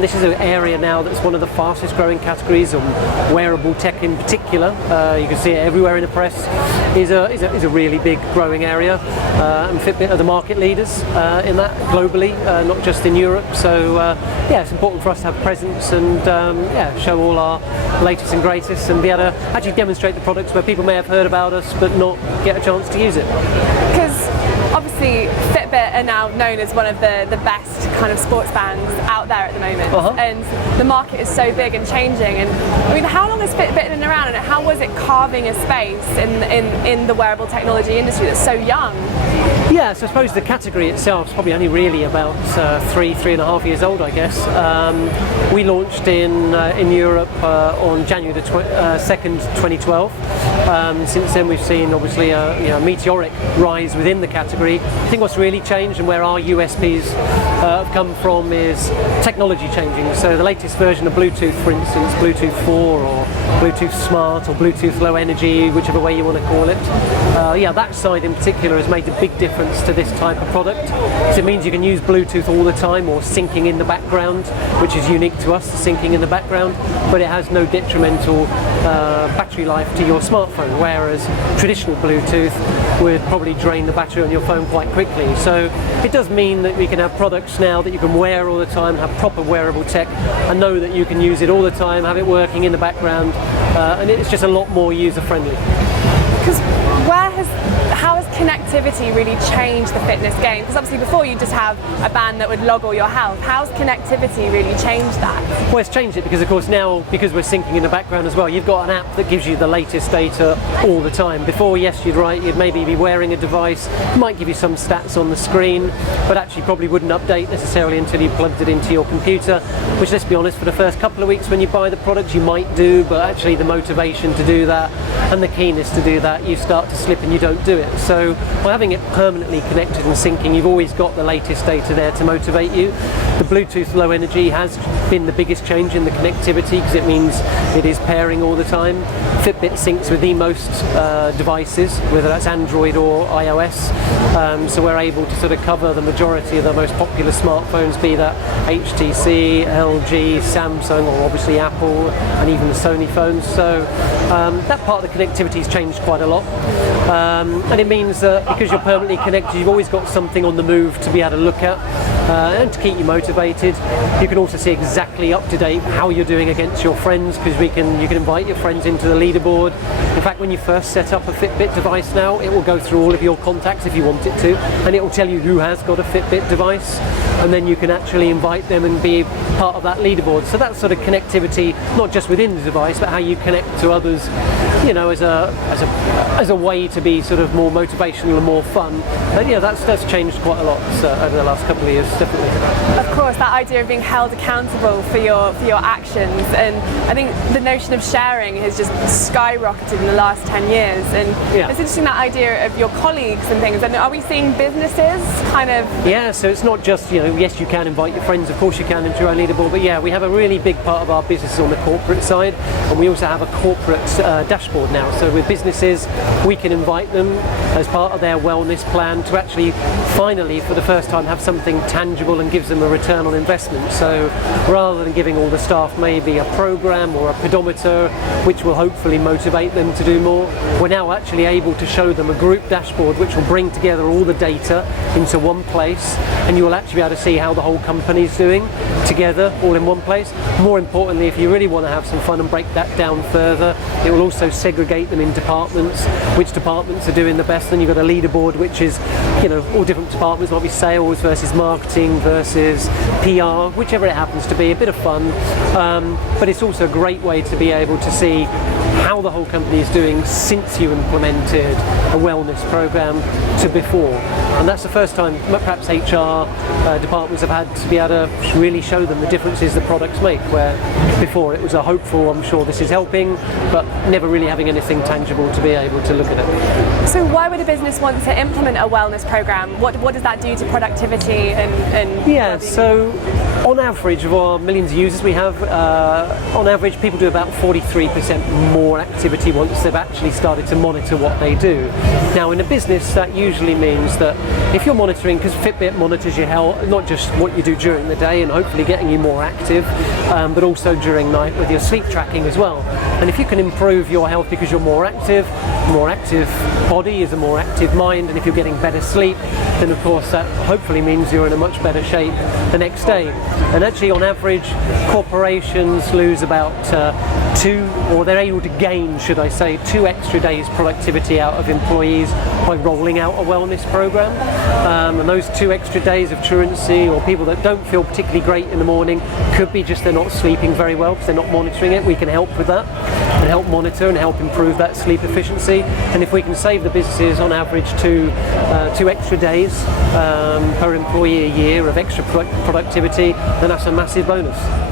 This is an area now that's one of the fastest growing categories, and wearable tech in particular. You can see it everywhere in the press. Is a really big growing area, and Fitbit are the market leaders in that globally, not just in Europe. So yeah, it's important for us to have presence and yeah, show all our latest and greatest, and be able to actually demonstrate the products where people may have heard about us but not get a chance to use it. Because obviously Fitbit are now known as one of the best kind of sports bands out there at the moment, and the market is so big and changing. And I mean, how long has Fitbit been around, and how was it carving a space in the wearable technology industry that's so young? Yeah, so I suppose the category itself is probably only really about 3.5 years old, I guess. We launched in Europe on January the 2nd, 2012. Since then we've seen obviously a meteoric rise within the category. I think what's really changed and where our USPs have come from is technology changing. So the latest version of Bluetooth, for instance, Bluetooth 4 or Bluetooth Smart or Bluetooth Low Energy, whichever way you want to call it. Yeah, that side in particular has made a big difference to this type of product. So it means you can use Bluetooth all the time, or syncing in the background, which is unique to us, the syncing in the background, but it has no detrimental battery life to your smartphone, whereas traditional Bluetooth would probably drain the battery on your phone quite quickly. So it does mean that we can have products now that you can wear all the time, have proper wearable tech, and know that you can use it all the time, have it working in the background, and it's just a lot more user-friendly. Because how has connectivity really changed the fitness game? Because obviously before you just have a band that would log all your health. How's connectivity really changed that? Well, it's changed it because of course now, because we're syncing in the background as well, you've got an app that gives you the latest data all the time. Before, yes, you'd maybe be wearing a device, it might give you some stats on the screen, but actually probably wouldn't update necessarily until you plugged it into your computer, which, let's be honest, for the first couple of weeks when you buy the product you might do, but actually the motivation to do that and the keenness to do that, you start to slip and you don't do it. So by having it permanently connected and syncing, you've always got the latest data there to motivate you. The Bluetooth Low Energy has been the biggest change in the connectivity because it means it is pairing all the time. Fitbit syncs with the most devices, whether that's Android or iOS, so we're able to sort of cover the majority of the most popular smartphones, be that HTC, LG, Samsung, or obviously Apple, and even the Sony phones. So that part of the connectivity has changed quite a lot, and it means that because you're permanently connected, you've always got something on the move to be able to look at and to keep you motivated. You can also see exactly up to date how you're doing against your friends, because you can invite your friends into the leaderboard. In fact, when you first set up a Fitbit device now, it will go through all of your contacts if you want it to, and it will tell you who has got a Fitbit device, and then you can actually invite them and be part of that leaderboard. So that sort of connectivity, not just within the device, but how you connect to others, you know, as a way to be sort of more motivational and more fun. And yeah, that's changed quite a lot over the last couple of years, definitely. Of course, that idea of being held accountable for your actions, and I think the notion of sharing has just skyrocketed in the last 10 years. And yeah, it's interesting, that idea of your colleagues and things. And are we seeing businesses kind of? Yeah, so it's not just, you know, yes, you can invite your friends, of course you can, into your own leaderboard, but yeah, we have a really big part of our business on the corporate side, and we also have a corporate dashboard now. So with businesses, we can invite them as part of their wellness plan to actually finally, for the first time, have something tangible and gives them a return on investment. So rather than giving all the staff maybe a program or a pedometer, which will hopefully motivate them to do more, we're now actually able to show them a group dashboard which will bring together all the data into one place, and you will actually be able to see how the whole company is doing together, all in one place. More importantly, if you really want to have some fun and break that down further, it will also segregate them in departments, which departments are doing the best. Then you've got a leaderboard which is, you know, all different departments, might be sales versus marketing versus PR, whichever it happens to be, a bit of fun, but it's also a great way to be able to see how the whole company is doing since you implemented a wellness program to before. And that's the first time perhaps HR departments have had to be able to really show them the differences the products make, where before it was a hopeful, I'm sure this is helping, but never really having anything tangible to be able to look at it. So why would a business want to implement a wellness program? What does that do to productivity and yeah, so On average, of our millions of users we have, on average people do about 43% more activity once they've actually started to monitor what they do. Now in a business that usually means that if you're monitoring, because Fitbit monitors your health, not just what you do during the day and hopefully getting you more active, but also during night with your sleep tracking as well. And if you can improve your health because you're more active body is a more active mind, and if you're getting better sleep, then of course that hopefully means you're in a much better shape the next day. And actually on average corporations lose about they're able to gain, should I say, 2 extra days productivity out of employees by rolling out a wellness program. And those 2 extra days of truancy, or people that don't feel particularly great in the morning, could be just they're not sleeping very well because they're not monitoring it. We can help with that and help monitor and help improve that sleep efficiency. And if we can save the businesses on average 2 extra days per employee a year of extra productivity, then that's a massive bonus.